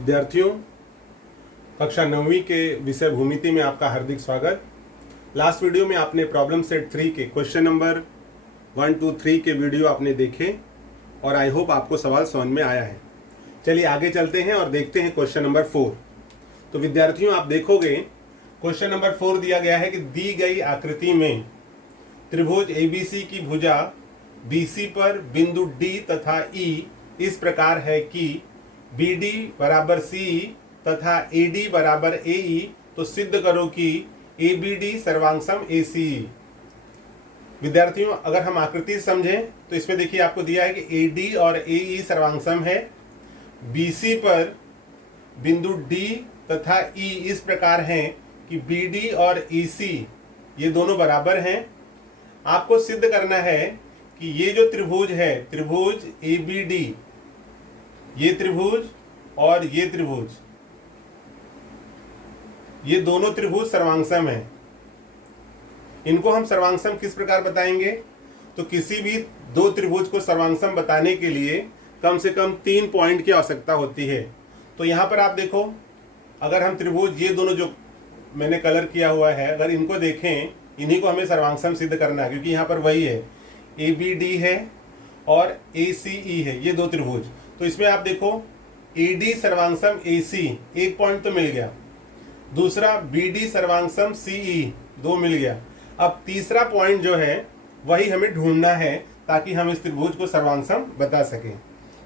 विद्यार्थियों, कक्षा 9वीं के विषय भूमिति में आपका हार्दिक स्वागत। लास्ट वीडियो में आपने प्रॉब्लम सेट 3 के क्वेश्चन नंबर 1, 2, 3 के वीडियो आपने देखे और आई होप आपको सवाल समझ में आया है। चलिए आगे चलते हैं और देखते हैं क्वेश्चन नंबर 4। तो विद्यार्थियों, आप देखोगे क्वेश्चन नंबर 4 दिया गया है कि दी गई आकृति में त्रिभुज ABC की भुजा BC पर बिंदु D तथा E इस प्रकार है कि BD बराबर CE तथा AD बराबर AE, तो सिद्ध करो कि ABD सर्वांगसम ACE। विद्यार्थियों, अगर हम आकृति समझें तो इसमें देखिए आपको दिया है कि AD और AE सर्वांगसम है। BC पर बिंदु D तथा E इस प्रकार हैं कि BD और EC ये दोनों बराबर हैं। आपको सिद्ध करना है कि ये जो त्रिभुज है, त्रिभुज ABD, ये त्रिभुज और ये त्रिभुज, ये दोनों त्रिभुज सर्वांगसम है। इनको हम सर्वांगसम किस प्रकार बताएंगे? तो किसी भी दो त्रिभुज को सर्वांगसम बताने के लिए कम से कम 3 पॉइंट की आवश्यकता होती है। तो यहाँ पर आप देखो, अगर हम त्रिभुज ये दोनों जो मैंने कलर किया हुआ है, अगर इनको देखें, इन्हीं को हमें सर्वांगसम सिद्ध करना है, क्योंकि यहाँ पर वही है, ABD है और ACE है, ये दो त्रिभुज। तो इसमें आप देखो AD सर्वांगसम AC, 1 पॉइंट तो मिल गया। दूसरा BD सर्वांगसम CE, 2 मिल गया। अब तीसरा पॉइंट जो है वही हमें ढूंढना है ताकि हम इस त्रिभुज को सर्वांगसम बता सकें।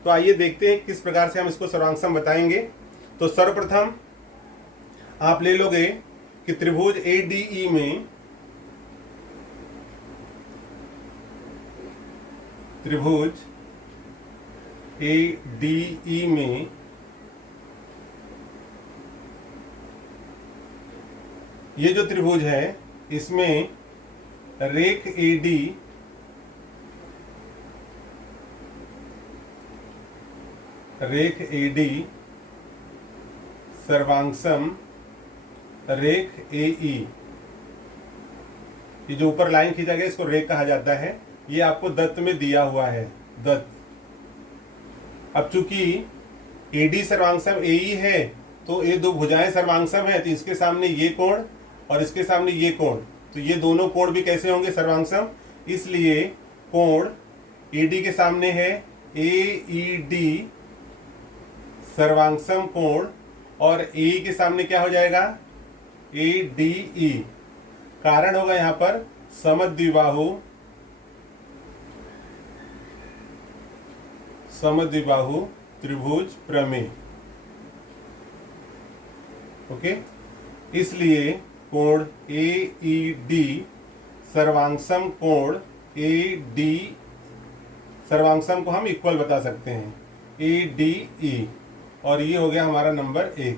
तो आइए देखते हैं किस प्रकार से हम इसको सर्वांगसम बताएंगे। तो सर्वप्रथम आप ले लोगे कि त्रिभुज ADE में, त्रिभुज ADE में ये जो त्रिभुज है इसमें रेख AD सर्वांगसम रेख AE, ये जो ऊपर लाइन खींचा गया इसको रेख कहा जाता है। ये आपको दत्त में दिया हुआ है, दत्त। अब चूंकि AD सर्वांगसम AE है तो ये दो भुजाएं सर्वांगसम है, तो इसके सामने ये कोण और इसके सामने ये कोण, तो ये दोनों कोण भी कैसे होंगे? सर्वांगसम। इसलिए कोण AD के सामने है AED सर्वांगसम कोण और AE के सामने क्या हो जाएगा? ADE। कारण होगा यहाँ पर समद्विबाहु त्रिभुज प्रमेय। ओके, इसलिए कोण AED सर्वांगसम कोण AD सर्वांगसम को हम इक्वल बता सकते हैं, ADE। और ये हो गया हमारा नंबर 1।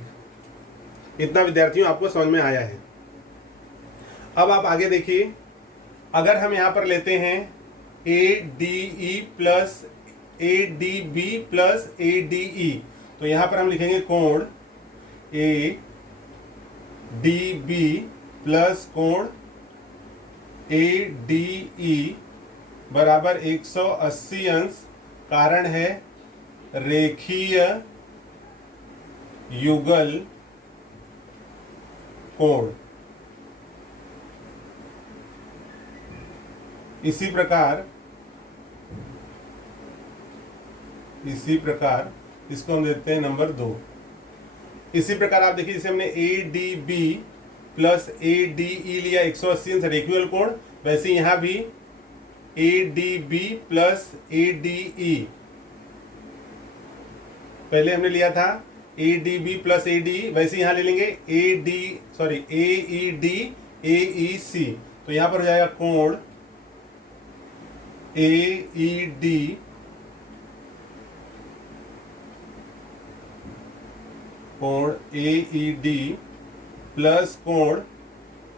इतना विद्यार्थियों आपको समझ में आया है। अब आप आगे देखिए, अगर हम यहाँ पर लेते हैं ADE plus ADB plus ADE, तो यहाँ पर हम लिखेंगे कोण ADB प्लस कोण ADE बराबर 180 अंश। कारण है रेखीय युगल कोण। इसी प्रकार इसको हम देते हैं नंबर 2। इसी प्रकार आप देखिए, जैसे हमने ADB प्लस ADE लिया 180 अंश रेखीय कोण, वैसे यहाँ भी ADB प्लस ADE, पहले हमने लिया था ADB प्लस ADE, वैसे यहाँ ले लेंगे AED AEC। तो यहाँ पर हो जाएगा कोण AED प्लस कोण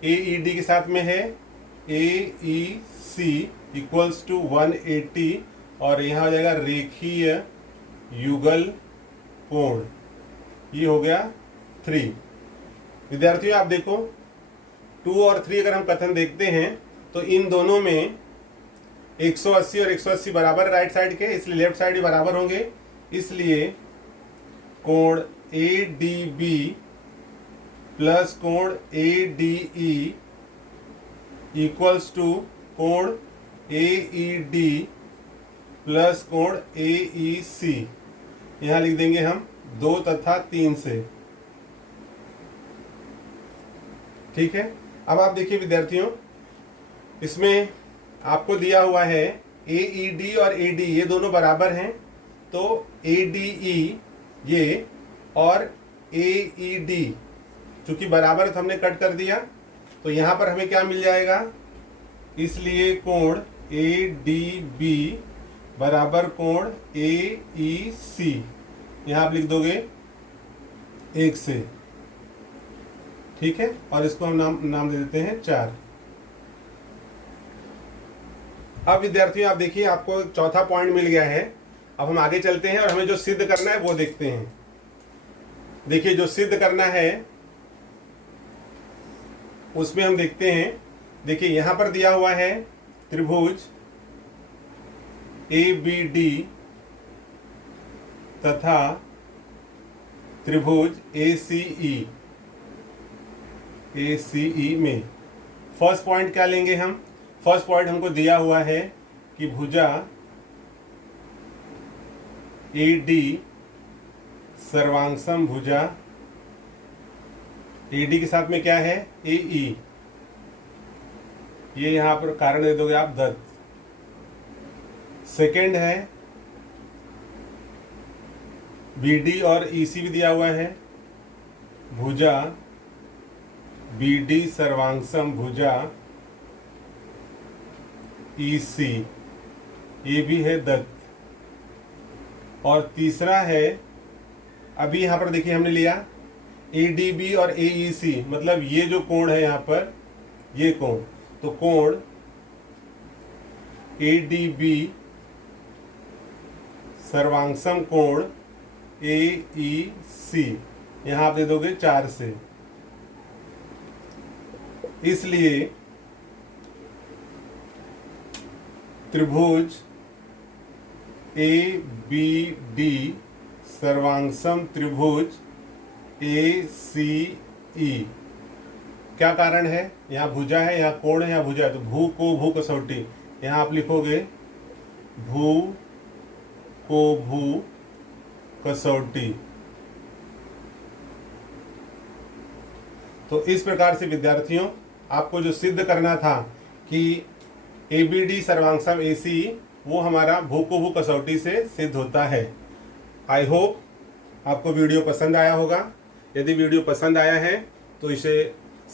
AED के साथ में है AEC इक्वल्स टू 180, और यहाँ हो जाएगा रेखीय युगल कोण। ये हो गया 3। विद्यार्थियों, आप देखो 2 और 3 अगर हम कथन देखते हैं तो इन दोनों में 180 और 180 बराबर राइट साइड के, इसलिए लेफ्ट साइड भी बराबर होंगे। इसलिए कोण ए डी बी प्लस कोण A D E equals to कोण ए ई डी प्लस कोण ए ई सी। यहां लिख देंगे हम 2 तथा 3 से। ठीक है। अब आप देखिए विद्यार्थियों, इसमें आपको दिया हुआ है ए ई डी और ए डी ये दोनों बराबर हैं, तो ए डी ई ये और ए ई डी चूंकि बराबर है तो हमने कट कर दिया, तो यहां पर हमें क्या मिल जाएगा, इसलिए कोण ए डी बी बराबर कोण ए ई सी। यहां आप लिख दोगे 1 से। ठीक है, और इसको हम नाम दे देते हैं 4। अब विद्यार्थियों आप देखिए, आपको चौथा पॉइंट मिल गया है। अब हम आगे चलते हैं और हमें जो सिद्ध करना है वो देखते हैं। देखिए, जो सिद्ध करना है उसमें हम देखते हैं। देखिए, यहां पर दिया हुआ है त्रिभुज ए बी डी तथा त्रिभुज ए सी ई में फर्स्ट पॉइंट क्या लेंगे हम। फर्स्ट पॉइंट हमको दिया हुआ है कि भुजा ए डी सर्वांगसम भुजा, ए डी के साथ में क्या है ए ई, ये यहां पर कारण दे दोगे आप दत्त। सेकेंड है बी डी और ई सी भी दिया हुआ है, भुजा बी डी सर्वांगसम भुजा ई सी, ये भी है दत्त। और तीसरा है, अभी यहां पर देखिए हमने लिया ए डी बी और ए ई सी, मतलब ये जो कोण है यहां पर ये कोण, तो कोण ए डी बी सर्वांगसम कोण ए ई सी, यहां आप दे दोगे 4 से। इसलिए त्रिभुज ए बी डी सर्वांगसम त्रिभुज ए सी ई, क्या कारण है, यहाँ भुजा है, यहाँ कोण है, यहाँ भुजा है, तो भू को भू कसौटी, यहाँ आप लिखोगे भू को भू कसौटी। तो इस प्रकार से विद्यार्थियों आपको जो सिद्ध करना था कि ए बी डी सर्वांगसम ए सी, वो हमारा भू को भू कसौटी से सिद्ध होता है। आई होप आपको वीडियो पसंद आया होगा। यदि वीडियो पसंद आया है तो इसे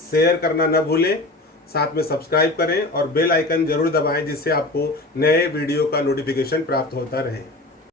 शेयर करना न भूलें, साथ में सब्सक्राइब करें और बेल आइकन जरूर दबाएं, जिससे आपको नए वीडियो का नोटिफिकेशन प्राप्त होता रहे।